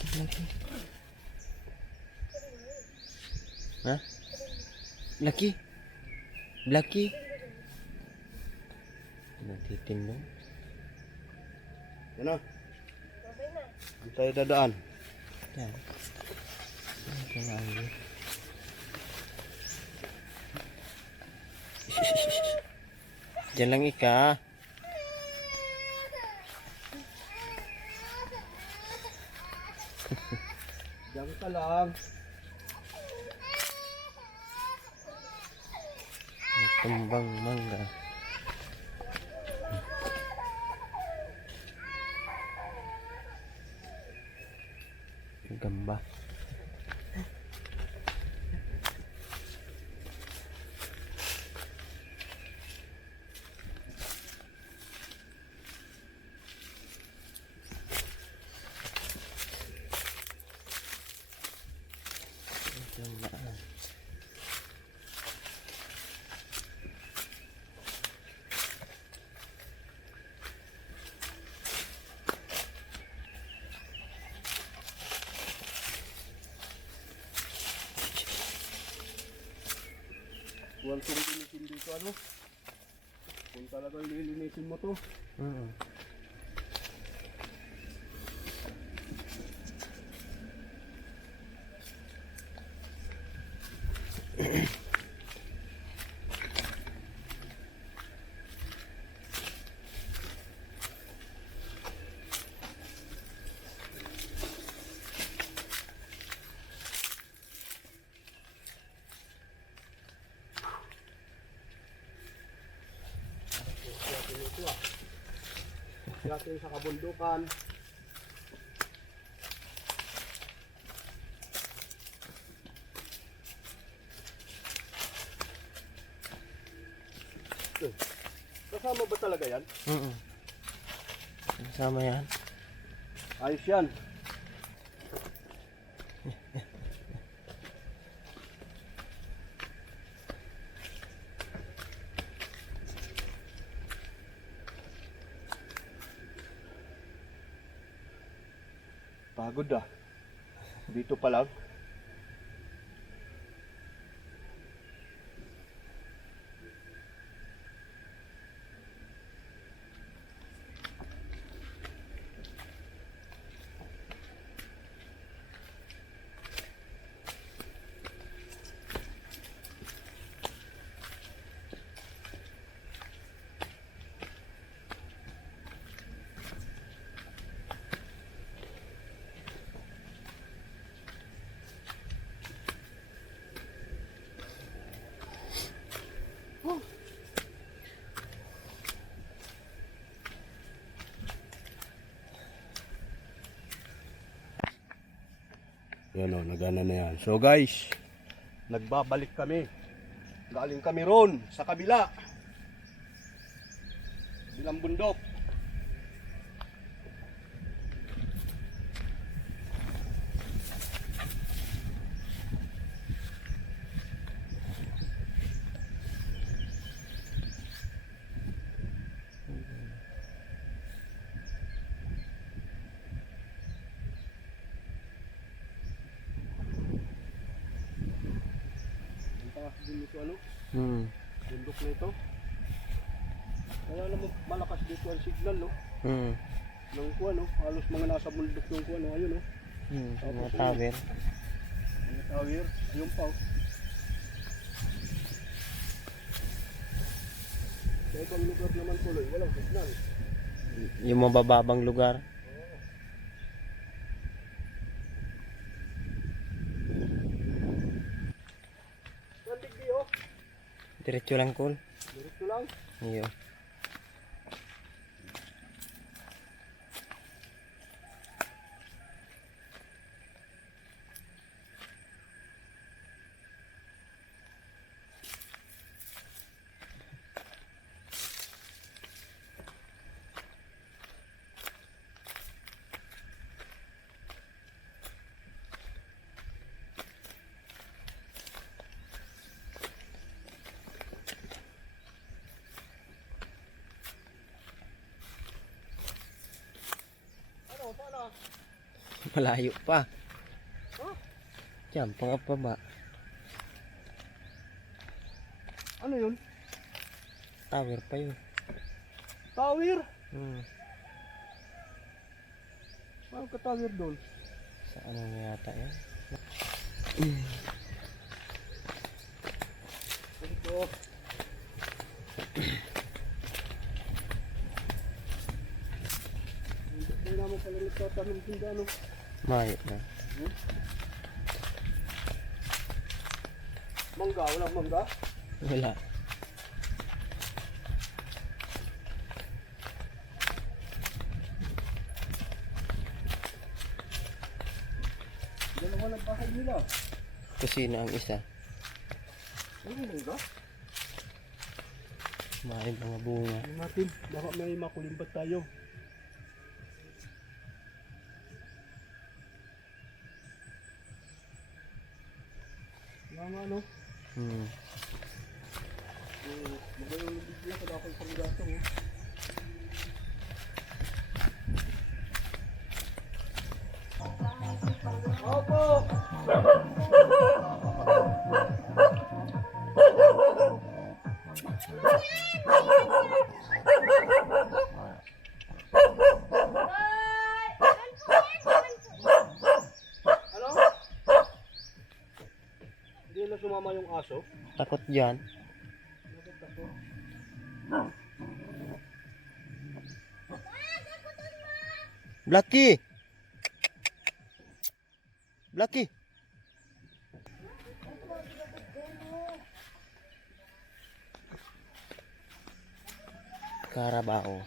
Laki. Ha? Laki. Laki. Nagtitinda. Yan na. Ang tayo dadaan. Yan. Ang kailangan. Diyan lang ika. Diyan ka lang. Natumbang mangga. Gamba. Huwag kong linisin dito ano. Kung talagang lilinisin mo to. Yatin sa kabundukan. Kasama ba talaga yan? Kasama yan. Ayos yan. Pagod ah. Dito pa lang. Yan o, nagana na yan. So guys, nagbabalik kami. Galing kami ron, sa kabila. Bilang bundok. Dito ano? Bundok na ito. Kaya naman malakas dito ang signal, no? Nung kuha, no? Halos mga nasa bundok yung kuha, no? Ayun, no? Mga tower. Mga tower. Ayun pa, oh. Sa ibang lugar naman tuloy, walang signal. Yung mabababang lugar. Diretso lang, Col. Diretso lang. Iyo. Malayo pa. Oh, Diyan, pangapaba. ano yun? Tower pa yun. Tower? Hmm. Ano ka tower doon? Sa ano nga yata yan? Ito. Hindi naman pala nagtatanong kung ano. Mayo na. Mangga, walang mangga? Wala. Dalawa ng bahay nila. Kusina ang isa. Ano mangga? Mayo mga bunga. Ano natin? Baka may makulimbat tayo. Nga no? Hmm. Magayong bigla kada ako pang gatong. Opo! Ano? Hindi na sumama yung aso? Takot dyan. Bakit ako? Blacky! Blacky! Carabao.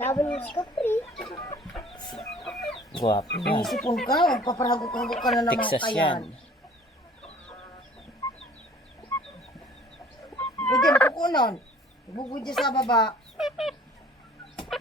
Laban mo si Capri. Guwapo yan. Isipon ka, magpaparagok-hagok ka na naman Texas kayan. yan. Pwede mo kukunon. Bugod dyan sa baba.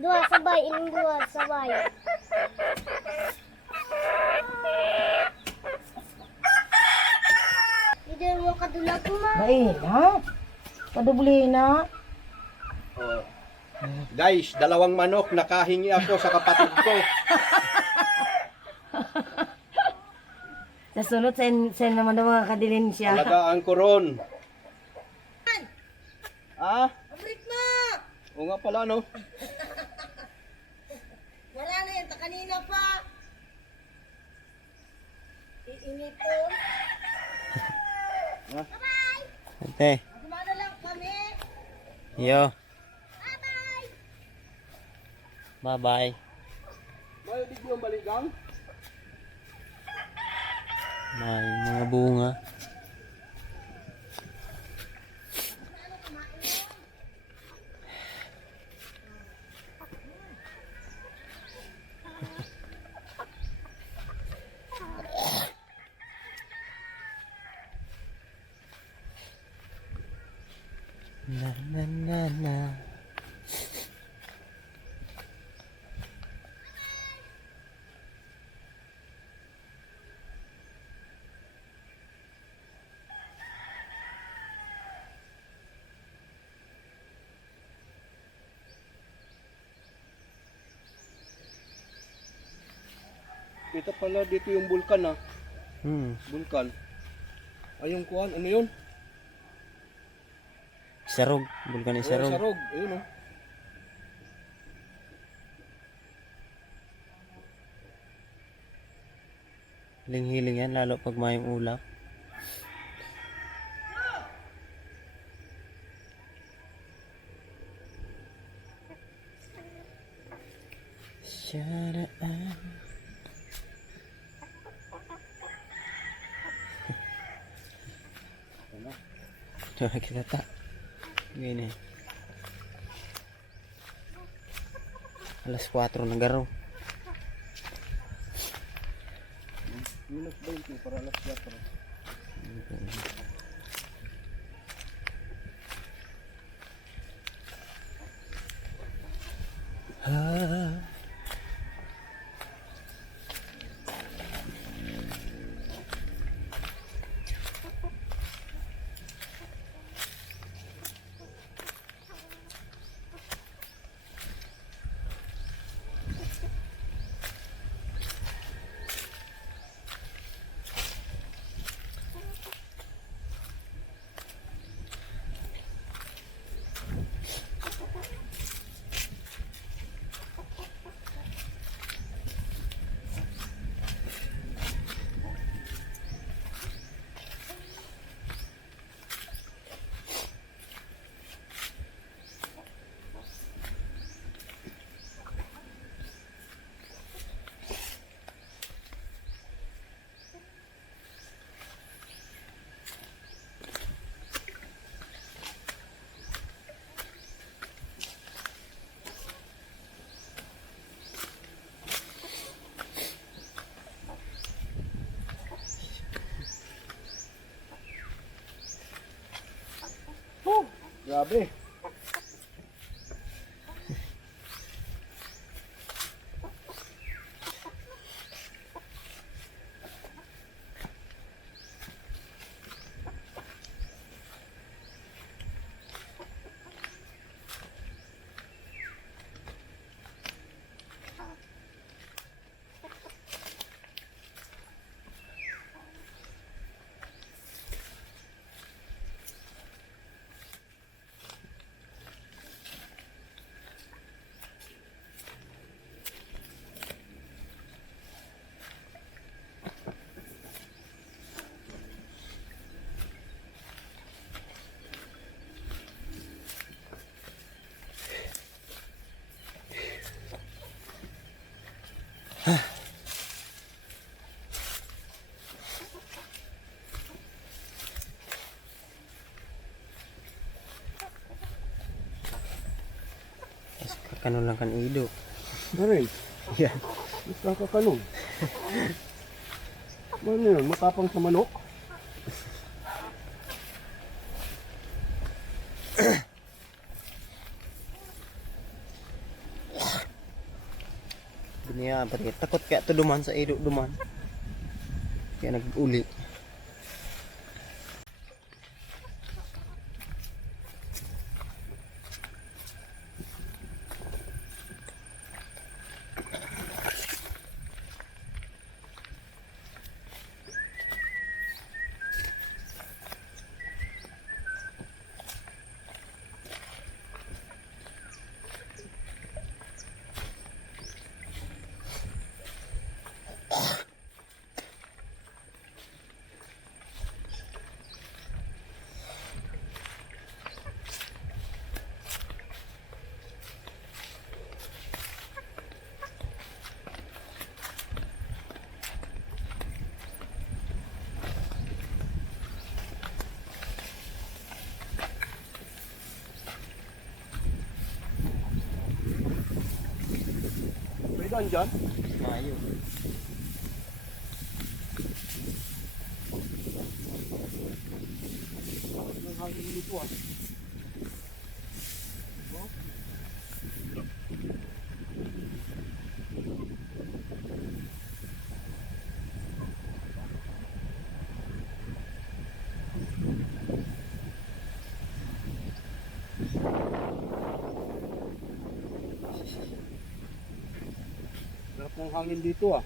Dua sabay, ilang dua sabay. Hindi mo kadulag ko ma. Bain, ha? Kadubli na. Oh. Guys, dalawang manok nakahingi ako sa kapatid ko. Sa sunod, sen naman daw mga kadilin siya. Alagaan ko ron. Ah? Abrik na! O nga pala no. Wala na yan, kanina pa. Iinipon. Ate. Gumana lang kami. Yo. Bye-bye. May video ang baligang? May mga bunga. Na na na na. Kita pala dito yung bulkan ah. Bulkan. Ay yung kuhan, ano yun? Sarog. Bulkan ni Sarog. Sarog. Ayun oh. Hiling-hiling yan, lalo pag mayong ulap. Sharaan. Coba kita tak. Gini. Alas 4 na garaw. Minus 20 para alas 4. Ah. Grabe. Kanon lang kan ido. Daray. Yan. Nakakakanong. Ano yun? Matapang sa manok? Dunia pati takot kaya to duman sa ido duman. Kaya nag-uli. May daan dyan? Mayo. Ang hangin dito ah. Sarap ng hangin dito ah.